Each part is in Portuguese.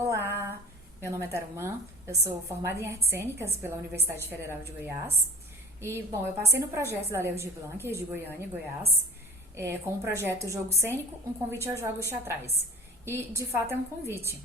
Olá, meu nome é Tarumã, eu sou formada em Artes Cênicas pela Universidade Federal de Goiás e, bom, eu passei no projeto da Lei Aldir Blanc de Goiânia, Goiás, com o projeto Jogo Cênico, um convite aos Jogos Teatrais. E, de fato, é um convite.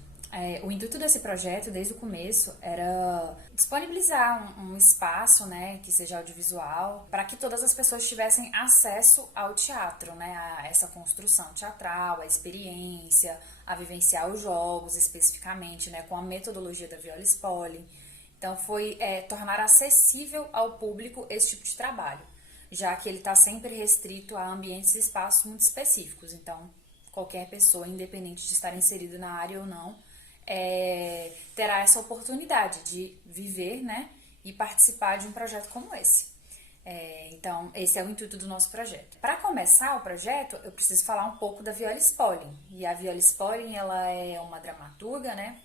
O intuito desse projeto, desde o começo, era disponibilizar um espaço, né, que seja audiovisual, para que todas as pessoas tivessem acesso ao teatro, né, a essa construção teatral, a experiência, a vivenciar os jogos especificamente, né, com a metodologia da Viola Spolin. Então, foi tornar acessível ao público esse tipo de trabalho, já que ele está sempre restrito a ambientes e espaços muito específicos. Então, qualquer pessoa, independente de estar inserida na área ou não, terá essa oportunidade de viver, né, e participar de um projeto como esse. Então, esse é o intuito do nosso projeto. Para começar o projeto, eu preciso falar um pouco da Viola Spolin. E a Viola Spolin, ela é uma dramaturga, né,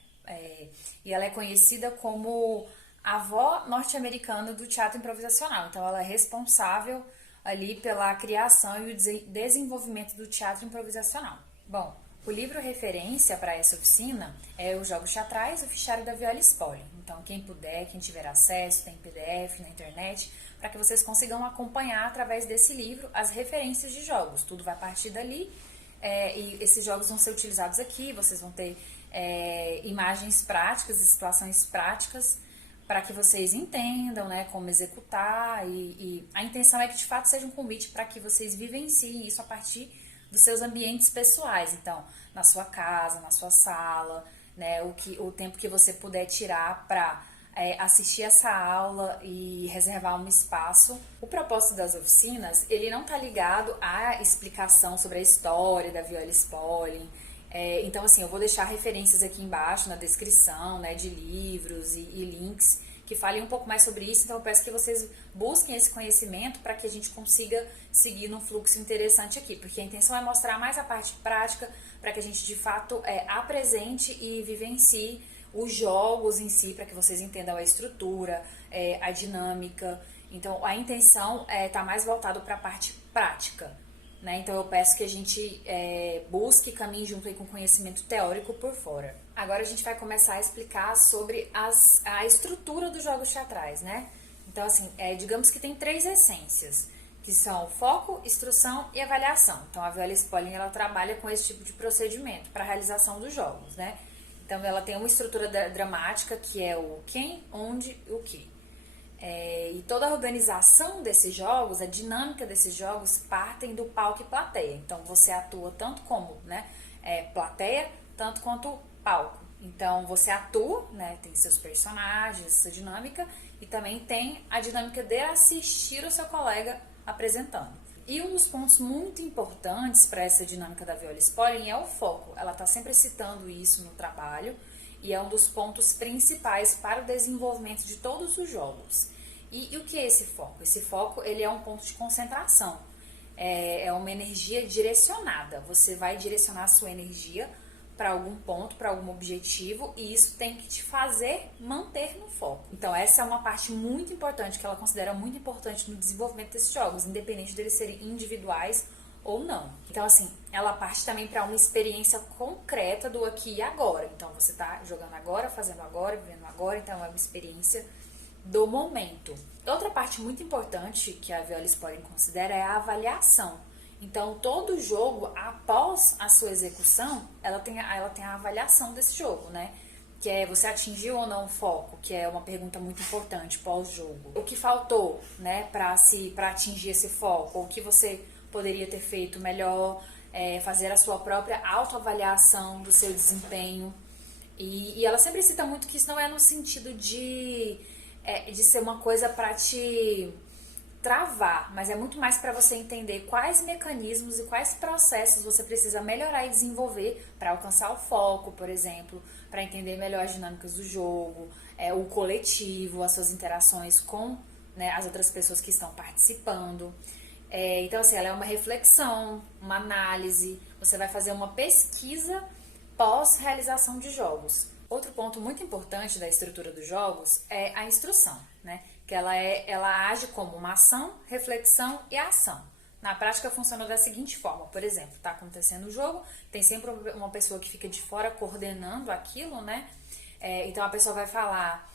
e ela é conhecida como a avó norte-americana do teatro improvisacional. Então, ela é responsável ali pela criação e o desenvolvimento do teatro improvisacional. Bom, o livro referência para essa oficina é Os Jogos Teatrais, o fichário da Viola Spolin. Então, quem puder, quem tiver acesso, tem PDF na internet, para que vocês consigam acompanhar através desse livro as referências de jogos. Tudo vai partir dali e esses jogos vão ser utilizados aqui, vocês vão ter imagens práticas e situações práticas para que vocês entendam, né, como executar e a intenção é que de fato seja um convite para que vocês vivenciem isso a partir dos seus ambientes pessoais. Então, na sua casa, na sua sala, né, o tempo que você puder tirar para assistir essa aula e reservar um espaço. O propósito das oficinas, ele não está ligado à explicação sobre a história da Viola Spolin. Então, assim, eu vou deixar referências aqui embaixo na descrição, né, de livros e links que falem um pouco mais sobre isso. Então, eu peço que vocês busquem esse conhecimento para que a gente consiga seguir num fluxo interessante aqui, porque a intenção é mostrar mais a parte prática para que a gente, de fato, apresente e vivencie os jogos em si, para que vocês entendam a estrutura, a dinâmica. Então, a intenção tá mais voltado para a parte prática. Né? Então eu peço que a gente busque e caminhe junto aí com conhecimento teórico por fora. Agora a gente vai começar a explicar sobre a estrutura dos jogos teatrais, né? Então assim, digamos que tem 3 essências, que são foco, instrução e avaliação. Então a Viola Spolin, ela trabalha com esse tipo de procedimento para a realização dos jogos, né? Então ela tem uma estrutura dramática que é o quem, onde e o que. E toda a organização desses jogos, a dinâmica desses jogos partem do palco e plateia. Então você atua tanto como, né, plateia, tanto quanto palco. Então você atua, né, tem seus personagens, essa dinâmica, e também tem a dinâmica de assistir o seu colega apresentando. E um dos pontos muito importantes para essa dinâmica da Viola Spolin é o foco. Ela está sempre citando isso no trabalho, e é um dos pontos principais para o desenvolvimento de todos os jogos. E o que é esse foco? Esse foco, ele é um ponto de concentração, é uma energia direcionada. Você vai direcionar a sua energia para algum ponto, para algum objetivo, e isso tem que te fazer manter no foco. Então essa é uma parte muito importante, que ela considera muito importante no desenvolvimento desses jogos, independente deles serem individuais ou não. Então assim, ela parte também para uma experiência concreta do aqui e agora. Então você está jogando agora, fazendo agora, vivendo agora, então é uma experiência do momento. Outra parte muito importante que a Viola Spolin considera é a avaliação. Então todo jogo, após a sua execução, ela tem a avaliação desse jogo, né? Que é você atingiu ou não o foco, que é uma pergunta muito importante pós-jogo. O que faltou, né, para atingir esse foco? O que você poderia ter feito melhor, fazer a sua própria autoavaliação do seu desempenho. E ela sempre cita muito que isso não é no sentido de ser uma coisa para te travar, mas é muito mais para você entender quais mecanismos e quais processos você precisa melhorar e desenvolver para alcançar o foco, por exemplo, para entender melhor as dinâmicas do jogo, o coletivo, as suas interações com, né, as outras pessoas que estão participando. Então, assim, ela é uma reflexão, uma análise, você vai fazer uma pesquisa pós-realização de jogos. Outro ponto muito importante da estrutura dos jogos é a instrução, né? Que ela age como uma ação, reflexão e ação. Na prática funciona da seguinte forma, por exemplo, está acontecendo o jogo, tem sempre uma pessoa que fica de fora coordenando aquilo, né? Então a pessoa vai falar,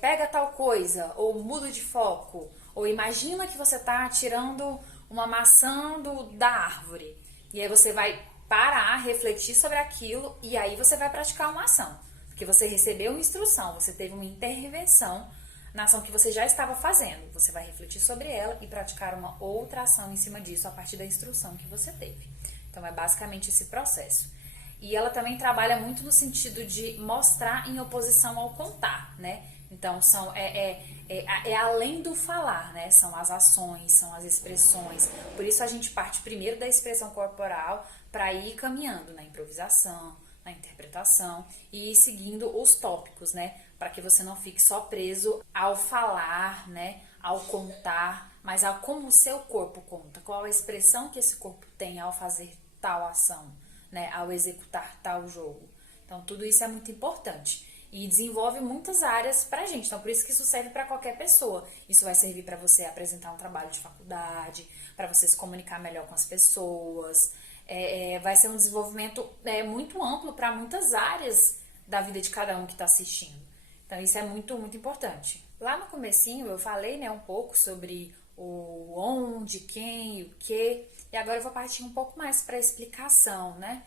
pega tal coisa, ou muda de foco, ou imagina que você está tirando uma maçã da árvore. E aí você vai parar, refletir sobre aquilo e aí você vai praticar uma ação. Porque você recebeu uma instrução, você teve uma intervenção na ação que você já estava fazendo. Você vai refletir sobre ela e praticar uma outra ação em cima disso a partir da instrução que você teve. Então é basicamente esse processo. E ela também trabalha muito no sentido de mostrar em oposição ao contar, né? Então é além do falar, né? São as ações, são as expressões. Por isso a gente parte primeiro da expressão corporal para ir caminhando na improvisação, na interpretação e ir seguindo os tópicos, né? Para que você não fique só preso ao falar, né? Ao contar, mas a como o seu corpo conta, qual a expressão que esse corpo tem ao fazer tal ação, né? Ao executar tal jogo. Então tudo isso é muito importante e desenvolve muitas áreas pra gente. Então por isso que isso serve para qualquer pessoa. Isso vai servir para você apresentar um trabalho de faculdade, para você se comunicar melhor com as pessoas. Vai ser um desenvolvimento muito amplo para muitas áreas da vida de cada um que está assistindo. Então isso é muito, muito importante. Lá no comecinho eu falei, né, um pouco sobre o onde, quem e o que, e agora eu vou partir um pouco mais para a explicação, né,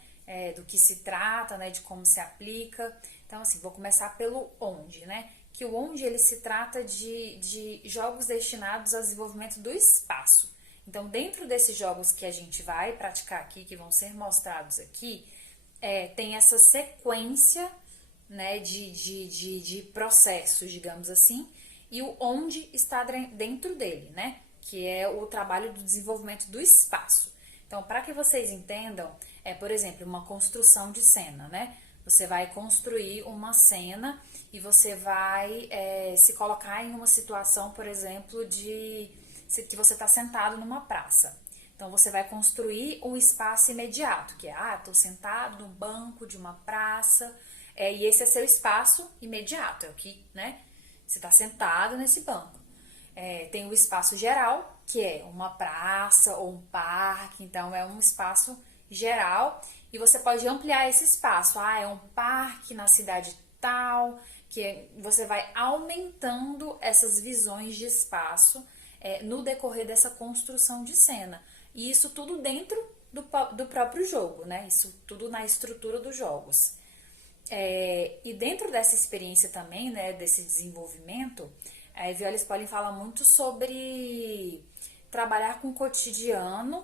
do que se trata, né, de como se aplica. Então assim, vou começar pelo onde, né, que o onde ele se trata de jogos destinados ao desenvolvimento do espaço. Então, dentro desses jogos que a gente vai praticar aqui, que vão ser mostrados aqui, tem essa sequência, né, de processos, digamos assim, e o onde está dentro dele, né, que é o trabalho do desenvolvimento do espaço. Então, para que vocês entendam, por exemplo, uma construção de cena, né? Você vai construir uma cena e você vai se colocar em uma situação, por exemplo, que você está sentado numa praça. Então você vai construir um espaço imediato, que estou sentado no banco de uma praça, e esse é seu espaço imediato, é o que, né? Você está sentado nesse banco. Tem o espaço geral, que é uma praça ou um parque, então é um espaço geral e você pode ampliar esse espaço. É um parque na cidade tal, que você vai aumentando essas visões de espaço no decorrer dessa construção de cena. E isso tudo dentro do próprio jogo, né? Isso tudo na estrutura dos jogos. E dentro dessa experiência também, né, desse desenvolvimento, a Viola Spolin fala muito sobre trabalhar com o cotidiano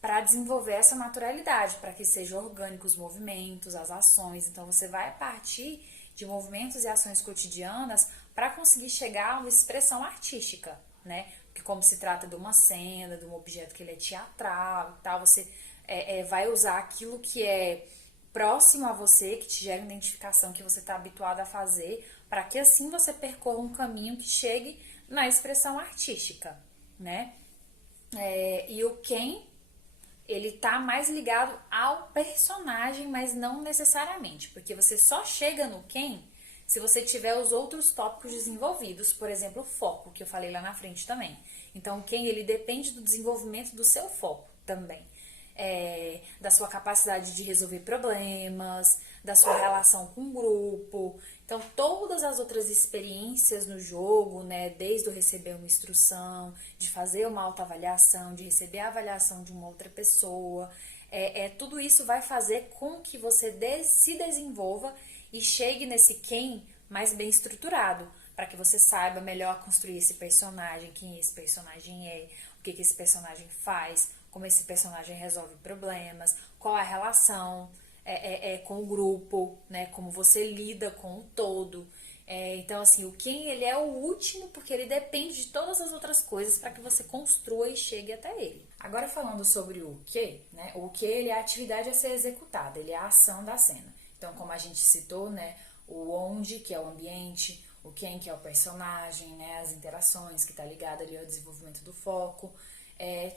para desenvolver essa naturalidade, para que sejam orgânicos os movimentos, as ações. Então você vai partir de movimentos e ações cotidianas para conseguir chegar a uma expressão artística, né? Porque como se trata de uma cena, de um objeto que ele é teatral e tal, você vai usar aquilo que é próximo a você, que te gera identificação, que você está habituado a fazer, para que assim você percorra um caminho que chegue na expressão artística, né? E o quem, ele tá mais ligado ao personagem, mas não necessariamente, porque você só chega no quem se você tiver os outros tópicos desenvolvidos, por exemplo, o foco, que eu falei lá na frente também. Então, quem ele depende do desenvolvimento do seu foco também. Da sua capacidade de resolver problemas, da sua relação com o grupo. Então, todas as outras experiências no jogo, né, desde o receber uma instrução, de fazer uma autoavaliação, de receber a avaliação de uma outra pessoa, tudo isso vai fazer com que você se desenvolva e chegue nesse quem mais bem estruturado, para que você saiba melhor construir esse personagem, quem esse personagem é, o que esse personagem faz, como esse personagem resolve problemas, qual a relação com o grupo, né, como você lida com o todo. Então, assim, o quem ele é o último, porque ele depende de todas as outras coisas para que você construa e chegue até ele. Agora, falando sobre o que, né, o que ele é a atividade a ser executada, ele é a ação da cena. Então, como a gente citou, né, o onde, que é o ambiente, o quem, que é o personagem, né, as interações, que está ligado ali ao desenvolvimento do foco.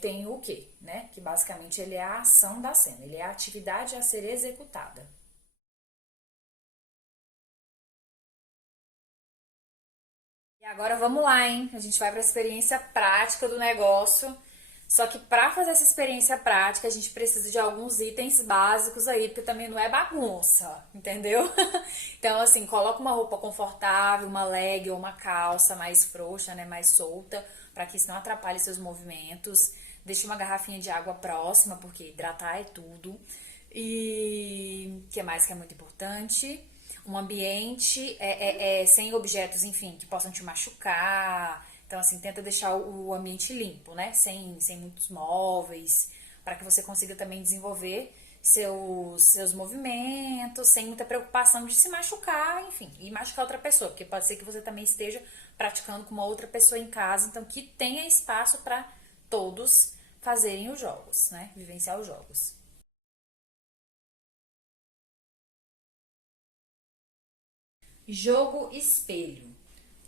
Tem o que, né? Que basicamente ele é a ação da cena, ele é a atividade a ser executada. E agora vamos lá, hein? A gente vai para a experiência prática do negócio. Só que para fazer essa experiência prática, a gente precisa de alguns itens básicos aí, porque também não é bagunça, entendeu? Então, assim, coloca uma roupa confortável, uma leg ou uma calça mais frouxa, né, mais solta, para que isso não atrapalhe seus movimentos. Deixa uma garrafinha de água próxima, porque hidratar é tudo. E o que mais que é muito importante? Um ambiente sem objetos, enfim, que possam te machucar. Então, assim, tenta deixar o ambiente limpo, né? Sem muitos móveis, para que você consiga também desenvolver seus movimentos, sem muita preocupação de se machucar, enfim, e machucar outra pessoa, porque pode ser que você também esteja praticando com uma outra pessoa em casa, então que tenha espaço para todos fazerem os jogos, né? Vivenciar os jogos. Jogo espelho.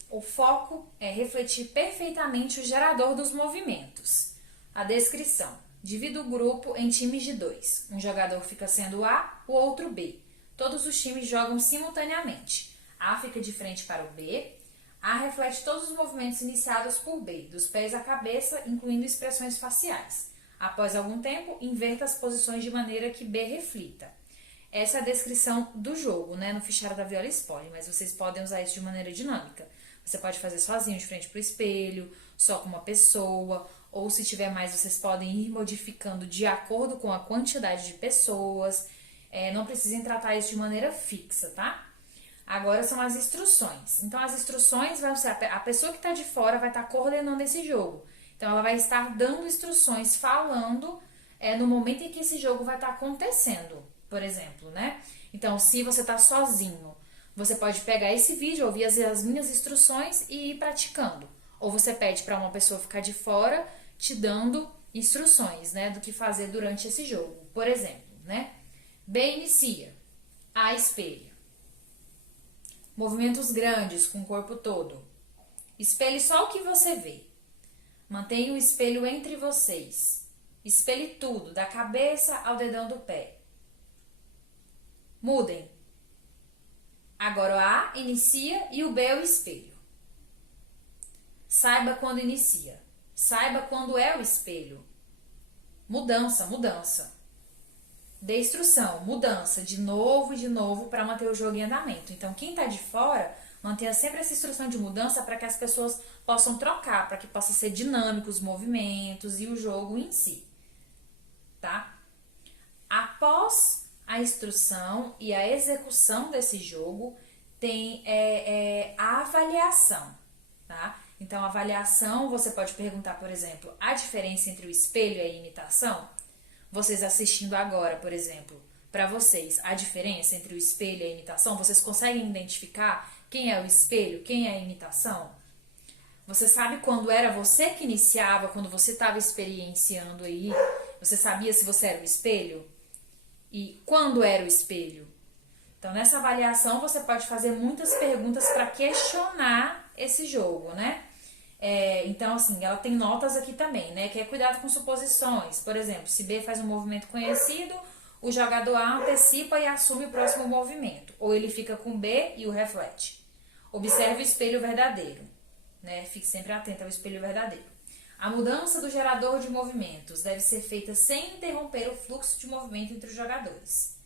O foco é refletir perfeitamente o gerador dos movimentos. A descrição: divida o grupo em times de dois. Um jogador fica sendo A, o outro B. Todos os times jogam simultaneamente. A fica de frente para o B. A reflete todos os movimentos iniciados por B, dos pés à cabeça, incluindo expressões faciais. Após algum tempo, inverta as posições de maneira que B reflita. Essa é a descrição do jogo, né, no fichário da Viola Spoiler, mas vocês podem usar isso de maneira dinâmica. Você pode fazer sozinho, de frente para o espelho, só com uma pessoa, ou se tiver mais, vocês podem ir modificando de acordo com a quantidade de pessoas. Não precisem tratar isso de maneira fixa, tá? Agora são as instruções. Então, as instruções vão ser a pessoa que está de fora vai estar coordenando esse jogo. Então, ela vai estar dando instruções, falando no momento em que esse jogo vai estar acontecendo, por exemplo, né? Então, se você está sozinho, você pode pegar esse vídeo, ouvir as minhas instruções e ir praticando. Ou você pede para uma pessoa ficar de fora te dando instruções, né, do que fazer durante esse jogo. Por exemplo, né? B inicia, A espelha. Movimentos grandes com o corpo todo. Espelhe só o que você vê. Mantenha o espelho entre vocês. Espelhe tudo, da cabeça ao dedão do pé. Mudem. Agora o A inicia e o B é o espelho. Saiba quando inicia. Saiba quando é o espelho. Mudança, mudança. Dê instrução, mudança, de novo, para manter o jogo em andamento. Então, quem está de fora, mantenha sempre essa instrução de mudança para que as pessoas possam trocar, para que possa ser dinâmico os movimentos e o jogo em si, tá? Após a instrução e a execução desse jogo, tem a avaliação, tá? Então, a avaliação, você pode perguntar, por exemplo, a diferença entre o espelho e a imitação? Vocês assistindo agora, por exemplo, para vocês, a diferença entre o espelho e a imitação, vocês conseguem identificar quem é o espelho, quem é a imitação? Você sabe quando era você que iniciava, quando você estava experienciando aí, você sabia se você era o espelho? E quando era o espelho? Então, nessa avaliação, você pode fazer muitas perguntas para questionar esse jogo, né? Então, assim, ela tem notas aqui também, né? Que é cuidado com suposições. Por exemplo, se B faz um movimento conhecido, o jogador A antecipa e assume o próximo movimento. Ou ele fica com B e o reflete. Observe o espelho verdadeiro, né? Fique sempre atento ao espelho verdadeiro. A mudança do gerador de movimentos deve ser feita sem interromper o fluxo de movimento entre os jogadores.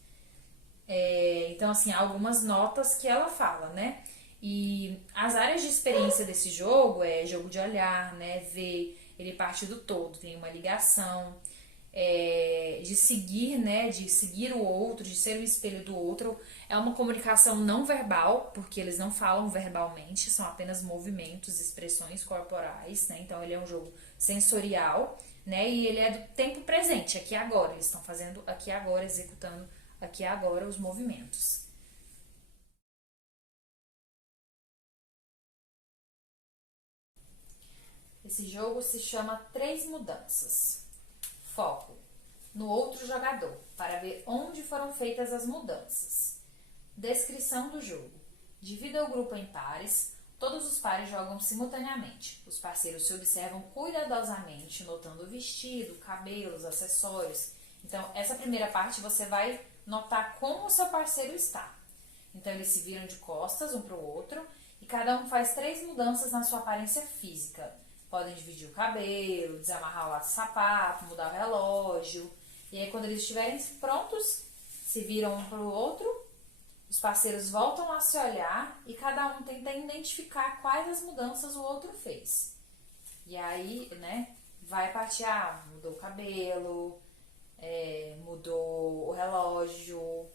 Então, assim, há algumas notas que ela fala, né? E as áreas de experiência desse jogo jogo de olhar, né? Ver, ele parte do todo, tem uma ligação, de seguir, né? De seguir o outro, de ser o espelho do outro. É uma comunicação não verbal, porque eles não falam verbalmente, são apenas movimentos, expressões corporais, né? Então ele é um jogo sensorial, né? E ele é do tempo presente, aqui e agora. Eles estão fazendo aqui e agora, executando aqui e agora os movimentos. Esse jogo se chama Três Mudanças. Foco no outro jogador, para ver onde foram feitas as mudanças. Descrição do jogo. Divida o grupo em pares. Todos os pares jogam simultaneamente. Os parceiros se observam cuidadosamente, notando o vestido, cabelos, acessórios. Então, essa primeira parte você vai notar como o seu parceiro está. Então, eles se viram de costas um para o outro e cada um faz 3 mudanças na sua aparência física. podem dividir o cabelo, desamarrar o laço do sapato, mudar o relógio. E aí quando eles estiverem prontos, se viram um para o outro, os parceiros voltam a se olhar e cada um tenta identificar quais as mudanças o outro fez. E aí, né, vai partir, mudou o cabelo, mudou o relógio,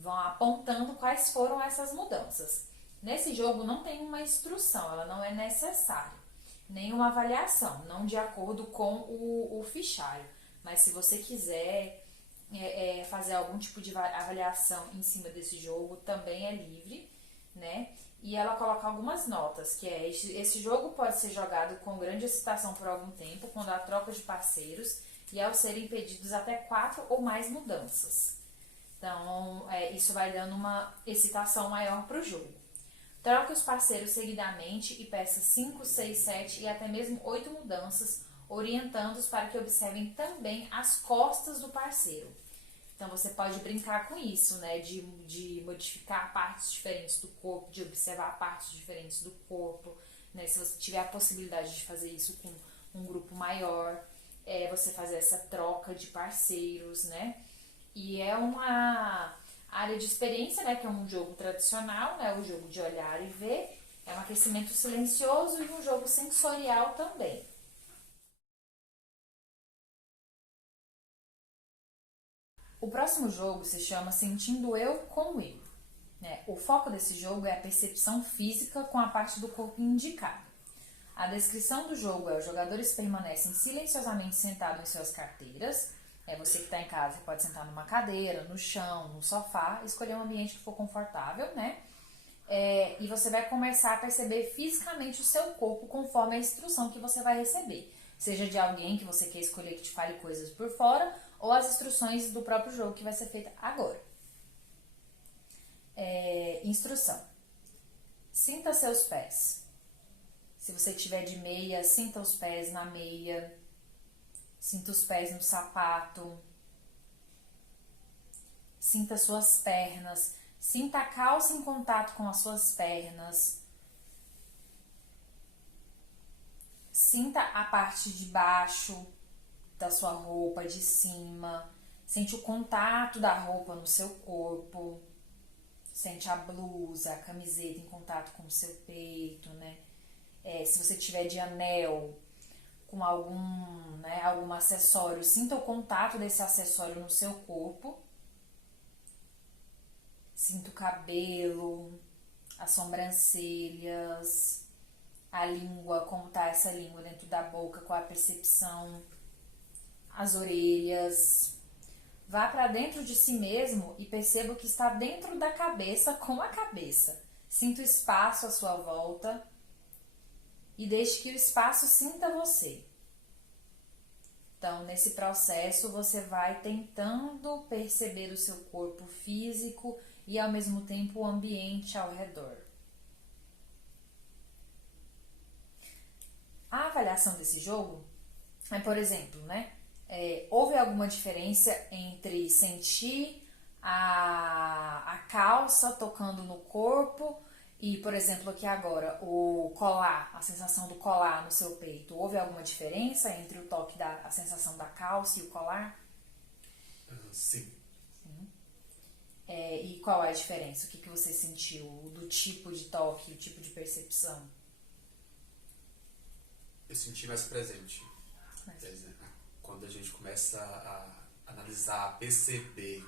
vão apontando quais foram essas mudanças. Nesse jogo não tem uma instrução, ela não é necessária, nem uma avaliação, não de acordo com o fichário. Mas se você quiser fazer algum tipo de avaliação em cima desse jogo, também é livre, né? E ela coloca algumas notas, que é esse jogo pode ser jogado com grande excitação por algum tempo, quando há troca de parceiros e ao serem pedidos até 4 ou mais mudanças. Então, isso vai dando uma excitação maior para o jogo. Troque os parceiros seguidamente e peça 5, 6, 7 e até mesmo 8 mudanças, orientando-os para que observem também as costas do parceiro. Então você pode brincar com isso, né? De modificar partes diferentes do corpo, de observar partes diferentes do corpo, né? Se você tiver a possibilidade de fazer isso com um grupo maior, você fazer essa troca de parceiros, né? E é uma área de experiência, né? Que é um jogo tradicional, né? O jogo de olhar e ver. É um aquecimento silencioso e um jogo sensorial também. O próximo jogo se chama Sentindo Eu com Eu. Né? O foco desse jogo é a percepção física com a parte do corpo indicada. A descrição do jogo é: os jogadores permanecem silenciosamente sentados em suas carteiras. Você que está em casa pode sentar numa cadeira, no chão, no sofá, escolher um ambiente que for confortável, né? E você vai começar a perceber fisicamente o seu corpo conforme a instrução que você vai receber. Seja de alguém que você quer escolher que te fale coisas por fora, ou as instruções do próprio jogo que vai ser feita agora. Instrução. Sinta seus pés. Se você tiver de meia, sinta os pés na meia. Sinta os pés no sapato. Sinta suas pernas. Sinta a calça em contato com as suas pernas. Sinta a parte de baixo da sua roupa, de cima. Sente o contato da roupa no seu corpo. Sente a blusa, a camiseta em contato com o seu peito, né? Se você tiver de anel, com algum acessório, sinta o contato desse acessório no seu corpo. Sinta o cabelo, as sobrancelhas, a língua, como tá essa língua dentro da boca, qual a percepção, as orelhas. Vá para dentro de si mesmo e perceba o que está dentro da cabeça com a cabeça. Sinta o espaço à sua volta e deixe que o espaço sinta você. Então, nesse processo, você vai tentando perceber o seu corpo físico e, ao mesmo tempo, o ambiente ao redor. A avaliação desse jogo é, por exemplo, né? Houve alguma diferença entre sentir a calça tocando no corpo e, por exemplo, aqui agora, o colar, a sensação do colar no seu peito? Houve alguma diferença entre o toque a sensação da calça e o colar? Sim. E qual é a diferença? O que você sentiu do tipo de toque, o tipo de percepção? Eu senti mais presente. Quando a gente começa a analisar, perceber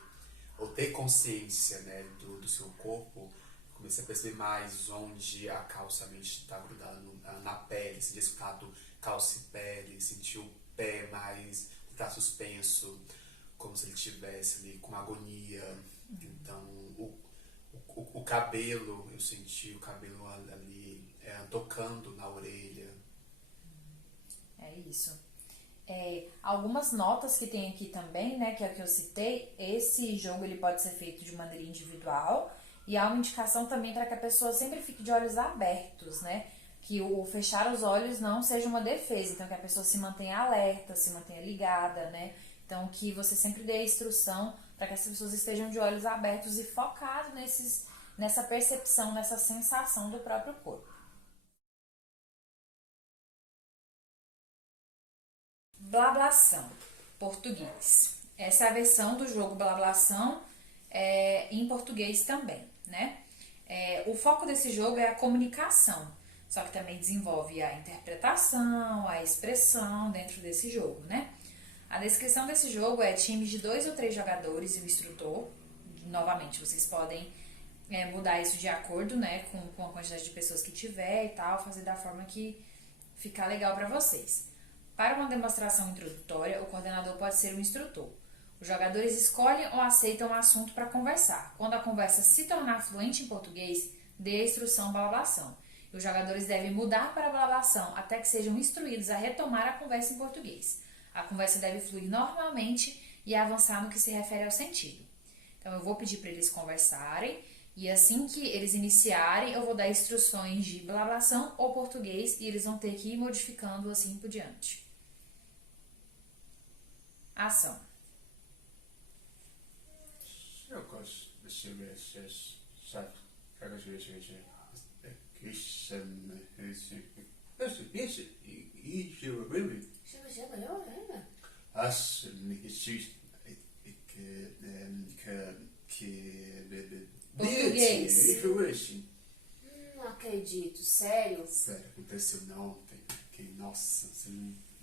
ou ter consciência, né, do seu corpo, comecei a perceber mais onde a calça realmente está grudada na pele, sentir esse contato calça e pele, sentir o pé mais tá suspenso, como se ele estivesse ali com agonia. Então, o cabelo, eu senti o cabelo ali tocando na orelha. É isso. Algumas notas que tem aqui também, né, que é o que eu citei. Esse jogo ele pode ser feito de maneira individual e há uma indicação também para que a pessoa sempre fique de olhos abertos, né, que o fechar os olhos não seja uma defesa, então que a pessoa se mantenha alerta, se mantenha ligada, né, então que você sempre dê a instrução para que as pessoas estejam de olhos abertos e focados nessa percepção, nessa sensação do próprio corpo. Blablação, português. Essa é a versão do jogo Blablação em português também, né? O foco desse jogo é a comunicação, só que também desenvolve a interpretação, a expressão dentro desse jogo, né? A descrição desse jogo é times de 2 ou 3 jogadores e o instrutor. Novamente, vocês podem mudar isso de acordo, né, com a quantidade de pessoas que tiver e tal, fazer da forma que ficar legal para vocês. Para uma demonstração introdutória, o coordenador pode ser o instrutor. Os jogadores escolhem ou aceitam o assunto para conversar. Quando a conversa se tornar fluente em português, dê a instrução blablação. E os jogadores devem mudar para blablação até que sejam instruídos a retomar a conversa em português. A conversa deve fluir normalmente e avançar no que se refere ao sentido. Então, eu vou pedir para eles conversarem e assim que eles iniciarem, eu vou dar instruções de blablação ou português e eles vão ter que ir modificando assim por diante. Ação. Eu gosto de saber se sabe caras vezes isso Português. Não acredito, sério? Sério, aconteceu ontem. Que, nossa, você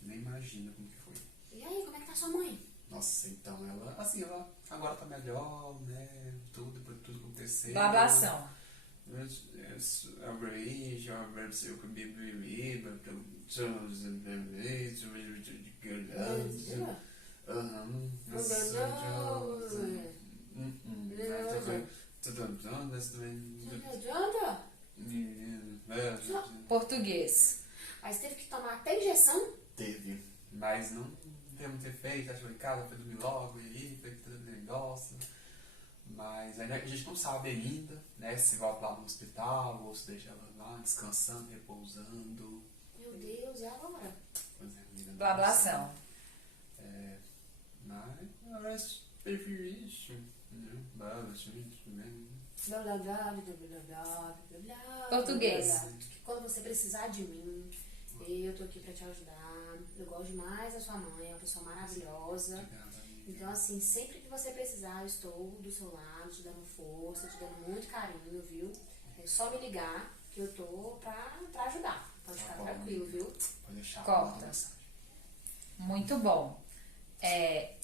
nem imagina como que foi. E aí, como é que tá sua mãe? Nossa, então ela, assim, ela agora tá melhor, né? Tudo aconteceu. Blablação. Português. Mas teve que tomar até injeção? Teve, mas não devemos ter feito, achou em casa, foi dormir logo, e aí, foi todo negócio. Mas a gente não sabe ainda, né, se volta lá no hospital ou se deixa ela lá descansando, repousando. Meu Deus, e agora? Pois é, menina. Blablação. Mas agora prefiro isso, né? Português. Quando você precisar de mim, eu tô aqui pra te ajudar. Eu gosto demais da sua mãe, é uma pessoa maravilhosa. Então, assim, sempre que você precisar, eu estou do seu lado, te dando força, te dando muito carinho, viu? É só me ligar que eu tô pra ajudar. Pode ficar tranquilo, viu? Pode deixar. Corta. Muito bom.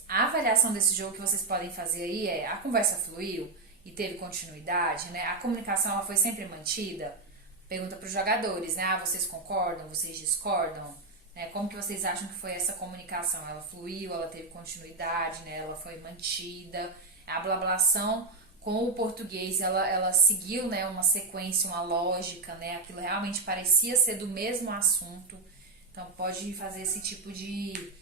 A avaliação desse jogo que vocês podem fazer aí a conversa fluiu e teve continuidade, né? A comunicação ela foi sempre mantida. Pergunta para os jogadores, né? Vocês concordam? Vocês discordam? Né? Como que vocês acham que foi essa comunicação? Ela fluiu? Ela teve continuidade? Né? Ela foi mantida? A blablação com o português, ela seguiu, né, uma sequência, uma lógica, né? Aquilo realmente parecia ser do mesmo assunto. Então, pode fazer esse tipo de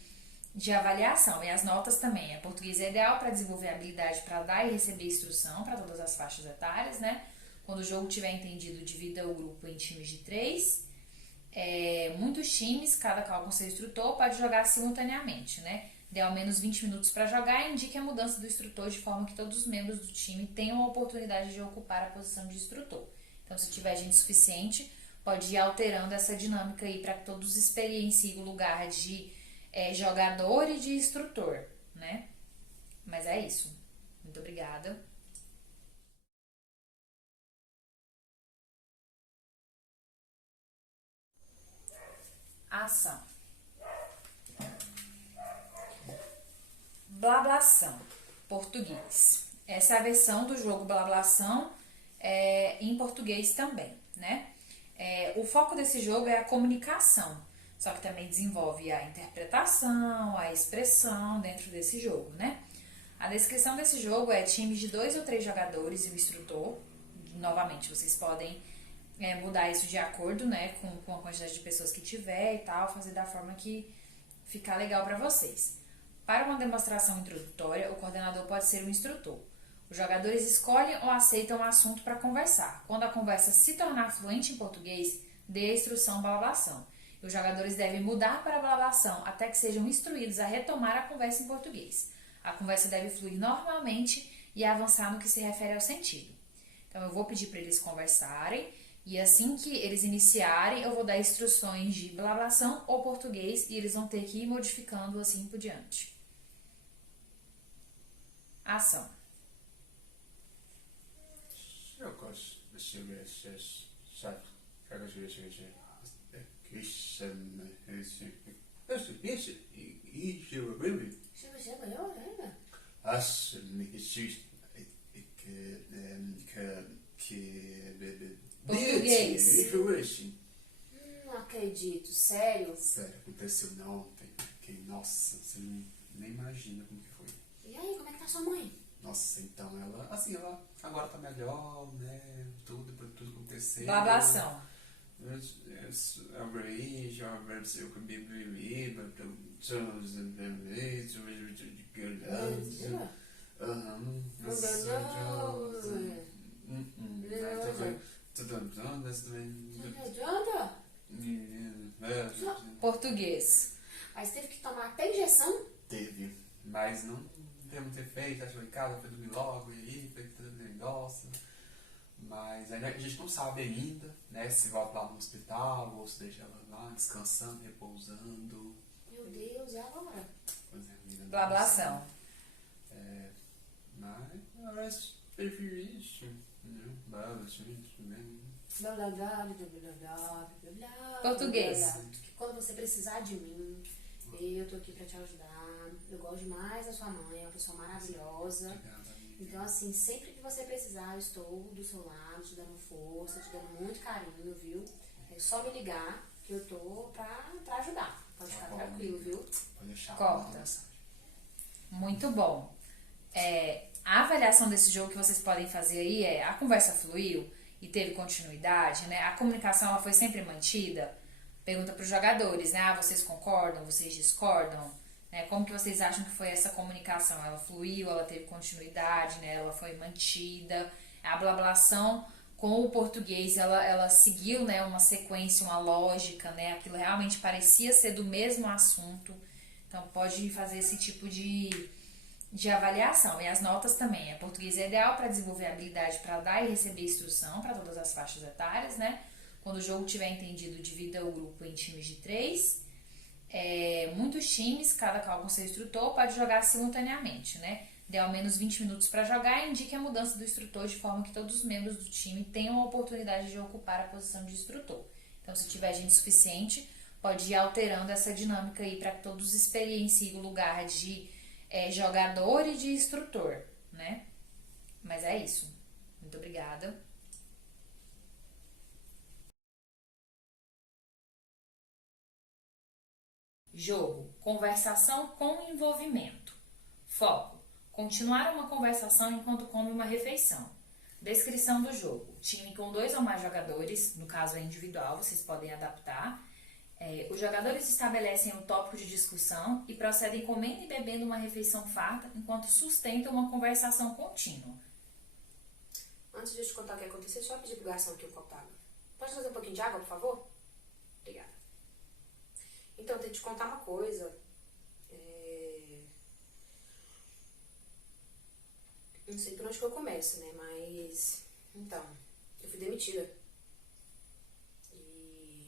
avaliação. E as notas também. A português é ideal para desenvolver habilidade para dar e receber instrução para todas as faixas etárias, né? Quando o jogo tiver entendido, divida o grupo em times de 3. Muitos times, cada qual com seu instrutor, pode jogar simultaneamente, né? Dê ao menos 20 minutos para jogar e indique a mudança do instrutor de forma que todos os membros do time tenham a oportunidade de ocupar a posição de instrutor. Então, se tiver gente suficiente, pode ir alterando essa dinâmica aí para que todos experienciem o lugar de jogador e de instrutor, né? Mas é isso. Muito obrigada. Ação. Blablação, português. Essa é a versão do jogo Blablação em português também, né? O foco desse jogo é a comunicação, só que também desenvolve a interpretação, a expressão dentro desse jogo, né? A descrição desse jogo é times de 2 ou 3 jogadores e o instrutor. Novamente, vocês podem mudar isso de acordo, né, com a quantidade de pessoas que tiver e tal, fazer da forma que ficar legal para vocês. Para uma demonstração introdutória, o coordenador pode ser o instrutor. Os jogadores escolhem ou aceitam o assunto para conversar. Quando a conversa se tornar fluente em português, dê a instrução blablação. E os jogadores devem mudar para blablação até que sejam instruídos a retomar a conversa em português. A conversa deve fluir normalmente e avançar no que se refere ao sentido. Então, eu vou pedir para eles conversarem E assim que eles iniciarem, eu vou dar instruções de blablação ou português e eles vão ter que ir modificando assim por diante. Ação. Português. Não acredito, sério? Sério, aconteceu ontem. Nossa, você nem imagina como que foi. E aí, como é que tá sua mãe? Nossa, então ela agora tá melhor, né? Tudo aconteceu. Blablação. Português. Mas teve que tomar até injeção? Teve, mas não devemos ter feito, achou em casa, foi dormir logo, e aí foi todo negócio. Mas ainda a gente não sabe ainda, né, se volta lá no hospital ou se deixa ela lá descansando, repousando. Meu Deus, e agora? Pois é, amiga. Blablação. Mas agora é prefiro isso, né? Português. Que quando você precisar de mim, eu tô aqui pra te ajudar. Eu gosto demais da sua mãe, é uma pessoa maravilhosa. Então, assim, sempre que você precisar, eu estou do seu lado, te dando força, te dando muito carinho, viu? É só me ligar que eu tô pra ajudar. Pode ficar tranquilo, viu? Pode deixar. Corta. Muito bom. A avaliação desse jogo que vocês podem fazer aí é: a conversa fluiu e teve continuidade, né? A comunicação ela foi sempre mantida? Pergunta para os jogadores, né? Vocês concordam? Vocês discordam? Né? Como que vocês acham que foi essa comunicação? Ela fluiu? Ela teve continuidade? Né? Ela foi mantida? A blablação com o português, ela seguiu, né, uma sequência, uma lógica, né? Aquilo realmente parecia ser do mesmo assunto. Então, pode fazer esse tipo de avaliação. E as notas também. A português é ideal para desenvolver habilidade para dar e receber instrução para todas as faixas etárias, né? Quando o jogo tiver entendido, divida o grupo em times de 3. Muitos times, cada qual com seu instrutor, pode jogar simultaneamente, né? Dê ao menos 20 minutos para jogar e indique a mudança do instrutor de forma que todos os membros do time tenham a oportunidade de ocupar a posição de instrutor. Então, se tiver gente suficiente, pode ir alterando essa dinâmica aí para que todos experienciem o lugar de jogador e de instrutor, né? Mas é isso. Muito obrigada. Jogo: conversação com envolvimento. Foco: continuar uma conversação enquanto come uma refeição. Descrição do jogo: time com 2 ou mais jogadores, no caso é individual, vocês podem adaptar. Os jogadores estabelecem um tópico de discussão e procedem comendo e bebendo uma refeição farta enquanto sustentam uma conversação contínua. Antes de eu te contar o que aconteceu, só pedir pro garçom aqui um copo d'água. Pode trazer um pouquinho de água, por favor? Obrigada. Então, eu tenho que te contar uma coisa. Não sei por onde que eu começo, né? Mas... Então, eu fui demitida. E...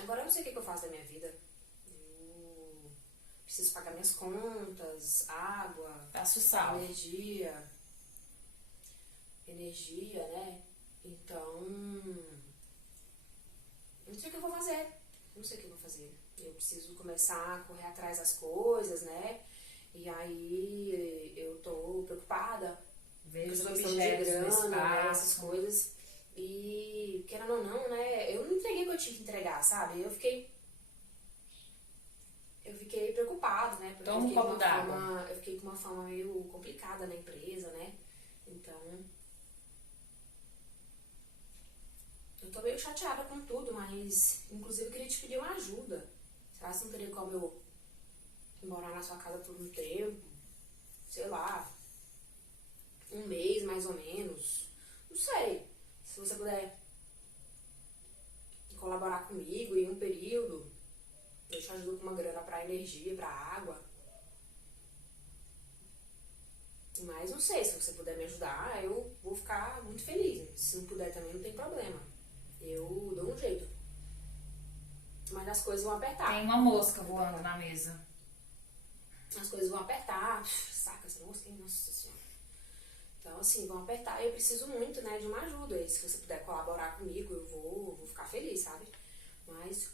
Agora eu não sei o que eu faço da minha vida. Eu preciso pagar minhas contas, água, energia, né? Então... Eu não sei o que eu vou fazer. Eu preciso começar a correr atrás das coisas, né? E aí eu tô preocupada. Vejo os questão de objetos, grana, né? Essas coisas. E querendo ou não, né? Eu não entreguei o que eu tinha que entregar, sabe? Eu fiquei preocupada, né? Porque Toma um copo d'água. eu fiquei com uma fama meio complicada na empresa, né? Então... Eu tô meio chateada com tudo, mas inclusive eu queria te pedir uma ajuda. Será que você não teria como eu morar na sua casa por um tempo? Sei lá, um mês mais ou menos. Não sei. Se você puder colaborar comigo em um período, eu te ajudo com uma grana pra energia, pra água. Assim, mas não sei, se você puder me ajudar, eu vou ficar muito feliz. Se não puder também, não tem problema. Eu dou um jeito. Mas as coisas vão apertar. Tem uma mosca voando na mesa. As coisas vão apertar. Saca essa mosca, hein? Nossa Senhora. Então, assim, vão apertar e eu preciso muito, né, de uma ajuda. E se você puder colaborar comigo, eu vou ficar feliz, sabe? Mas,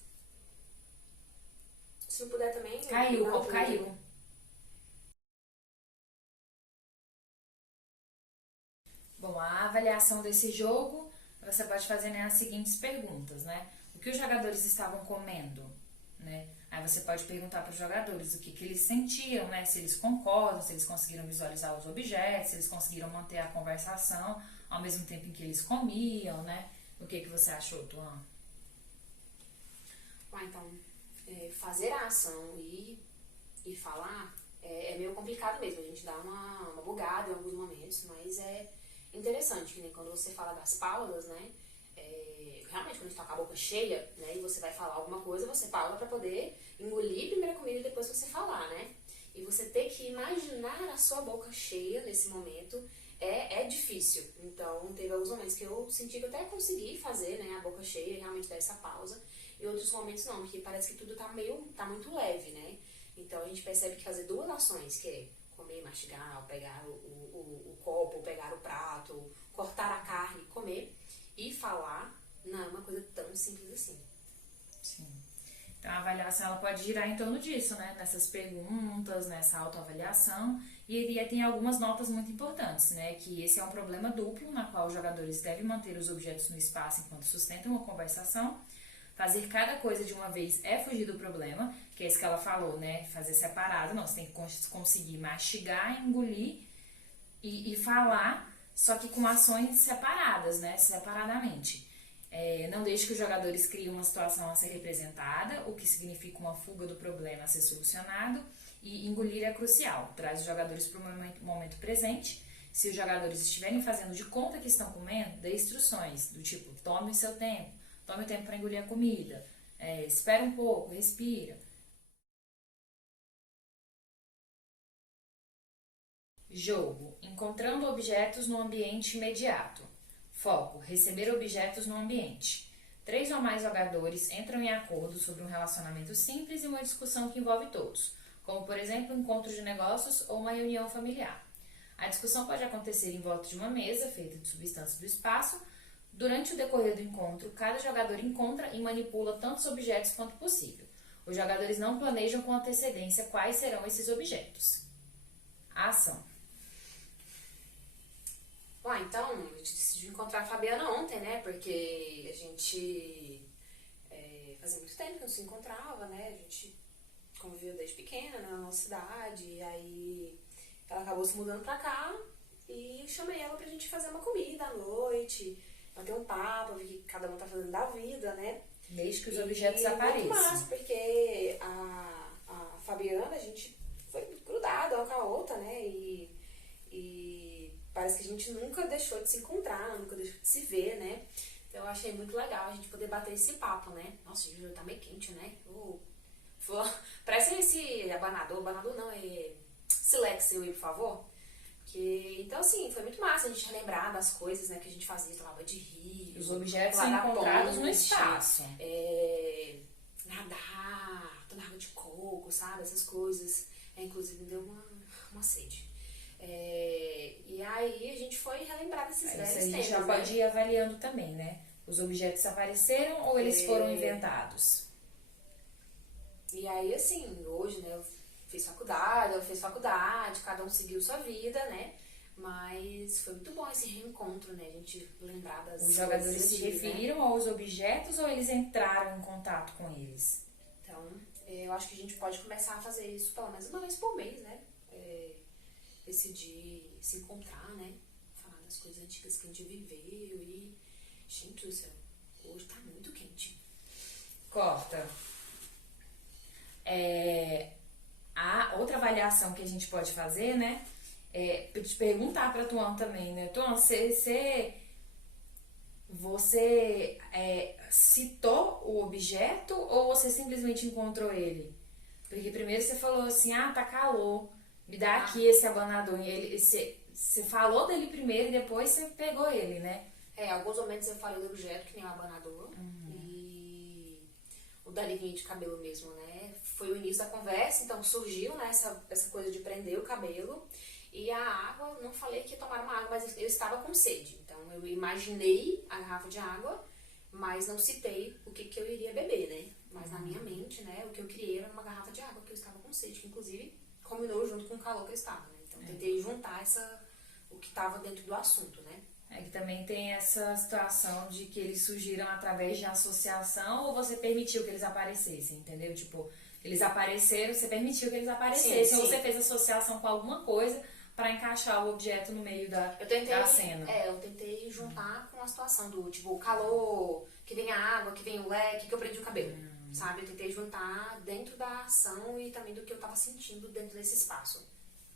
se não puder também... Caiu, o copo caiu. Bom, a avaliação desse jogo, você pode fazer, né, as seguintes perguntas, né? O que os jogadores estavam comendo, né? Aí você pode perguntar para os jogadores o que eles sentiram, né? Se eles concordam, se eles conseguiram visualizar os objetos, se eles conseguiram manter a conversação ao mesmo tempo em que eles comiam, né? O que você achou, Tuan? Então, fazer a ação e falar é meio complicado mesmo. A gente dá uma bugada em alguns momentos, mas é interessante, que nem quando você fala das pausas, né? Realmente, quando a gente tá com a boca cheia, né, e você vai falar alguma coisa, você pausa pra poder engolir primeiro a comida e depois você falar, né? E você ter que imaginar a sua boca cheia nesse momento é difícil. Então, teve alguns momentos que eu senti que eu até consegui fazer, né, a boca cheia e realmente dar essa pausa. E outros momentos não, porque parece que tudo tá muito leve, né? Então, a gente percebe que fazer duas ações, que é comer, mastigar, pegar o copo, pegar o prato, cortar a carne, comer e falar, não é uma coisa tão simples assim. Sim. Então, a avaliação ela pode girar em torno disso, né? Nessas perguntas, nessa autoavaliação. E tem algumas notas muito importantes, né? Que esse é um problema duplo, na qual os jogadores devem manter os objetos no espaço enquanto sustentam uma conversação. Fazer cada coisa de uma vez é fugir do problema, que é isso que ela falou, né? Fazer separado. Não, você tem que conseguir mastigar, engolir e falar, só que com ações separadas, né? Separadamente. Não deixe que os jogadores criem uma situação a ser representada, o que significa uma fuga do problema a ser solucionado, e engolir é crucial, traz os jogadores para o momento presente. Se os jogadores estiverem fazendo de conta que estão comendo, dê instruções do tipo, tome o seu tempo, tome o tempo para engolir a comida, espera um pouco, respira. Jogo, encontrando objetos no ambiente imediato. Foco, receber objetos no ambiente. 3 ou mais jogadores entram em acordo sobre um relacionamento simples e uma discussão que envolve todos, como por exemplo um encontro de negócios ou uma reunião familiar. A discussão pode acontecer em volta de uma mesa feita de substâncias do espaço. Durante o decorrer do encontro, cada jogador encontra e manipula tantos objetos quanto possível. Os jogadores não planejam com antecedência quais serão esses objetos. A ação. Bom, então, a gente decidiu encontrar a Fabiana ontem, né? Porque a gente fazia muito tempo que não se encontrava, né? A gente conviveu desde pequena na nossa cidade, e aí ela acabou se mudando pra cá e chamei ela pra gente fazer uma comida à noite, bater um papo, ver o que cada um tá fazendo da vida, né? Desde que os objetos apareçam. Muito massa, porque a Fabiana, a gente foi grudada uma com a outra, né? E parece que a gente nunca deixou de se encontrar, nunca deixou de se ver, né? Então eu achei muito legal a gente poder bater esse papo, né? Nossa, o dia tá meio quente, né? Parece esse abanador não, Silex aí, por favor. Então, assim, foi muito massa a gente relembrar das coisas, né, que a gente fazia, tomava de rio. Os objetos são encontrados no espaço. Nadar, tomar água de coco, sabe? Essas coisas. Inclusive, me deu uma sede. E aí, a gente foi relembrar desses velhos tempos. A gente já pode ir avaliando também, né? Os objetos apareceram ou eles foram inventados? E aí, assim, hoje, né, eu fiz faculdade, ela fez faculdade, cada um seguiu sua vida, né? Mas foi muito bom esse reencontro, né? A gente lembrar das coisas. Os jogadores se antigas, referiram aos objetos ou eles entraram em contato com eles? Então, eu acho que a gente pode começar a fazer isso pelo menos uma vez por mês, né? Decidir se encontrar, né? Falar das coisas antigas que a gente viveu e... Gente do céu, hoje tá muito quente. Corta. A outra avaliação que a gente pode fazer, né? Te perguntar pra Tuan também, né? Tuan, você citou o objeto ou você simplesmente encontrou ele? Porque primeiro você falou assim, tá calor, me dá aqui esse abanador. você falou dele primeiro e depois você pegou ele, né? Alguns momentos eu falei do objeto, que nem o abanador. E o da linha de cabelo mesmo, né? Foi o início da conversa, então surgiu, né, essa coisa de prender o cabelo. E a água, não falei que ia tomar uma água, mas eu estava com sede. Então eu imaginei a garrafa de água, mas não citei o que eu iria beber, né? Mas na minha mente, né, o que eu criei era uma garrafa de água, que eu estava com sede, que inclusive combinou junto com o calor que eu estava, né? Então tentei juntar o que estava dentro do assunto, né? Que também tem essa situação de que eles surgiram através de associação ou você permitiu que eles aparecessem, entendeu? Tipo, eles apareceram, você permitiu que eles aparecessem, ou você fez associação com alguma coisa para encaixar o objeto no meio da cena. Eu tentei juntar com a situação do, tipo, o calor, que vem a água, que vem o leque, que eu prendi o cabelo, sabe? Eu tentei juntar dentro da ação e também do que eu tava sentindo dentro desse espaço,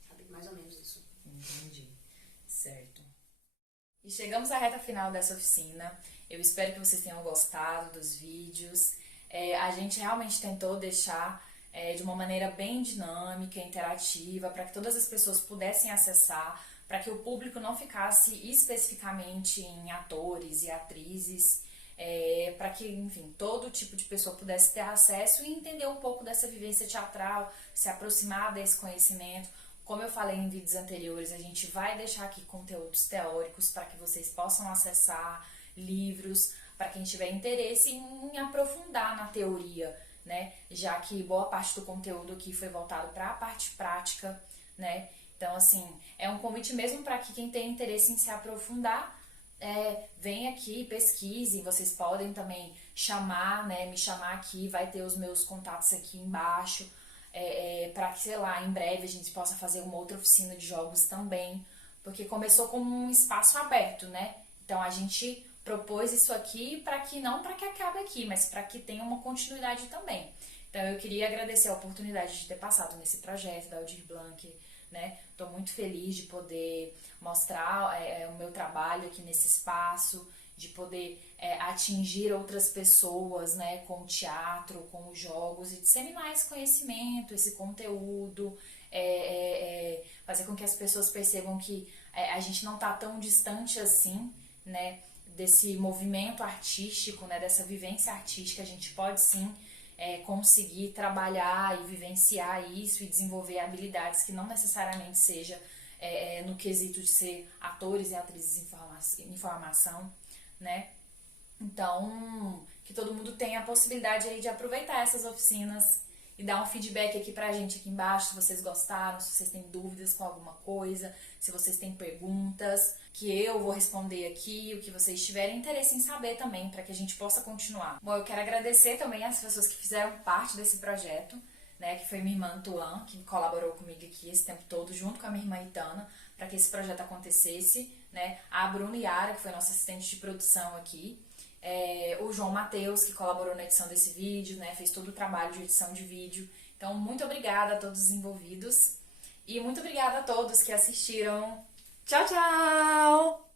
sabe? Mais ou menos isso. Entendi. Certo. E chegamos à reta final dessa oficina. Eu espero que vocês tenham gostado dos vídeos. A gente realmente tentou deixar de uma maneira bem dinâmica, interativa, para que todas as pessoas pudessem acessar, para que o público não ficasse especificamente em atores e atrizes, para que, enfim, todo tipo de pessoa pudesse ter acesso e entender um pouco dessa vivência teatral, se aproximar desse conhecimento. Como eu falei em vídeos anteriores, a gente vai deixar aqui conteúdos teóricos para que vocês possam acessar, livros, para quem tiver interesse em aprofundar na teoria, né? Já que boa parte do conteúdo aqui foi voltado para a parte prática, né? Então, assim, é um convite mesmo para que quem tem interesse em se aprofundar, vem aqui, pesquise. Vocês podem também chamar, né? Me chamar aqui, vai ter os meus contatos aqui embaixo. Para que, sei lá, em breve a gente possa fazer uma outra oficina de jogos também, porque começou como um espaço aberto, né? Então a gente propôs isso aqui não para que acabe aqui, mas para que tenha uma continuidade também. Então eu queria agradecer a oportunidade de ter passado nesse projeto da Aldir Blanc, né? Estou muito feliz de poder mostrar o meu trabalho aqui nesse espaço, de poder atingir outras pessoas, né, com o teatro, com os jogos, e disseminar esse conhecimento, esse conteúdo, fazer com que as pessoas percebam que a gente não está tão distante assim, né, desse movimento artístico, né, dessa vivência artística. A gente pode sim conseguir trabalhar e vivenciar isso e desenvolver habilidades que não necessariamente seja no quesito de ser atores e atrizes em formação, né? Então, que todo mundo tenha a possibilidade aí de aproveitar essas oficinas e dar um feedback aqui pra gente aqui embaixo, se vocês gostaram, se vocês têm dúvidas com alguma coisa, se vocês têm perguntas, que eu vou responder aqui, o que vocês tiverem interesse em saber também, para que a gente possa continuar. Bom, eu quero agradecer também as pessoas que fizeram parte desse projeto, né, que foi minha irmã Tuan, que colaborou comigo aqui esse tempo todo, junto com a minha irmã Itana, para que esse projeto acontecesse, né, a Bruna Yara, que foi nossa assistente de produção aqui, o João Matheus, que colaborou na edição desse vídeo, né, fez todo o trabalho de edição de vídeo. Então, muito obrigada a todos os envolvidos e muito obrigada a todos que assistiram. Tchau, tchau!